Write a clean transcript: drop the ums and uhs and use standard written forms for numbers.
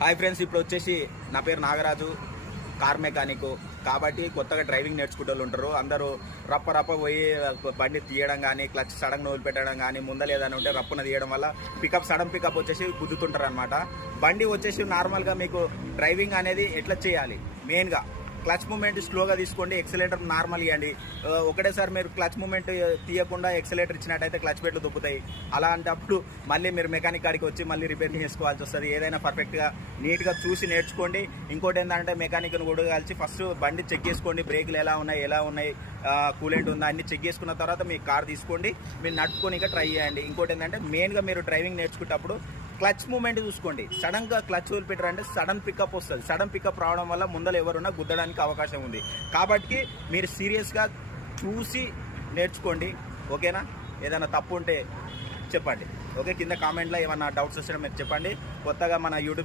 Hi friends, ఇప్పుడు వచ్చేసి నా పేరు నాగరాజు, కార్ మెకానిక్. కాబట్టి కొత్తగా డ్రైవింగ్ నేర్చుకుంటూ ఉంటారు అందరూ. రప్ప పోయి బండి తీయడం కానీ, క్లచ్ సడన్గా వదిలిపెట్టడం కానీ, ముందర ఏదైనా ఉంటే రప్పున తీయడం వల్ల సడన్ పికప్ వచ్చేసి గుద్దుతుంటారు అనమాట. బండి వచ్చేసి నార్మల్గా మీకు డ్రైవింగ్ అనేది ఎట్లా చేయాలి, మెయిన్గా క్లచ్ మూమెంట్ స్లోగా తీసుకోండి, ఎక్సలేటర్ నార్మల్ ఇవ్వండి. ఒకటేసారి మీరు క్లచ్ మూమెంట్ తీయకుండా ఎక్సలేటర్ ఇచ్చినట్టయితే క్లచ్ పెట్లు దొబ్బుతాయి. అలాంటప్పుడు మళ్ళీ మీరు మెకానిక్ కాడికి వచ్చి మళ్ళీ రిపేరింగ్ చేసుకోవాల్సి వస్తుంది. ఏదైనా పర్ఫెక్ట్గా నీట్గా చూసి నేర్చుకోండి. ఇంకోటి ఏంటంటే మెకానిక్ని కూడా కలిసి ఫస్ట్ బండి చెక్ చేసుకోండి, బ్రేకులు ఎలా ఉన్నాయి, కూలెంట్ ఉందా అన్ని చెక్ చేసుకున్న తర్వాత మీ కార్ తీసుకోండి, మీరు నడుపుకొని ట్రై చేయండి. ఇంకోటి ఏంటంటే మెయిన్గా మీరు డ్రైవింగ్ నేర్చుకునేటప్పుడు క్లచ్ మూమెంట్ చూసుకోండి. సడన్గా క్లచ్ వదిలిపెట్టారంటే సడన్ పికప్ వస్తుంది. సడన్ పికప్ రావడం వల్ల ముందర ఎవరున్నా గుద్దడానికి అవకాశం ఉంది. కాబట్టి మీరు సీరియస్గా చూసి నేర్చుకోండి, ఓకేనా? ఏదైనా తప్పు ఉంటే చెప్పండి, ఓకే? కింద కామెంట్లో ఏమన్నా డౌట్స్ వస్తే మీరు చెప్పండి. కొత్తగా మన యూట్యూబ్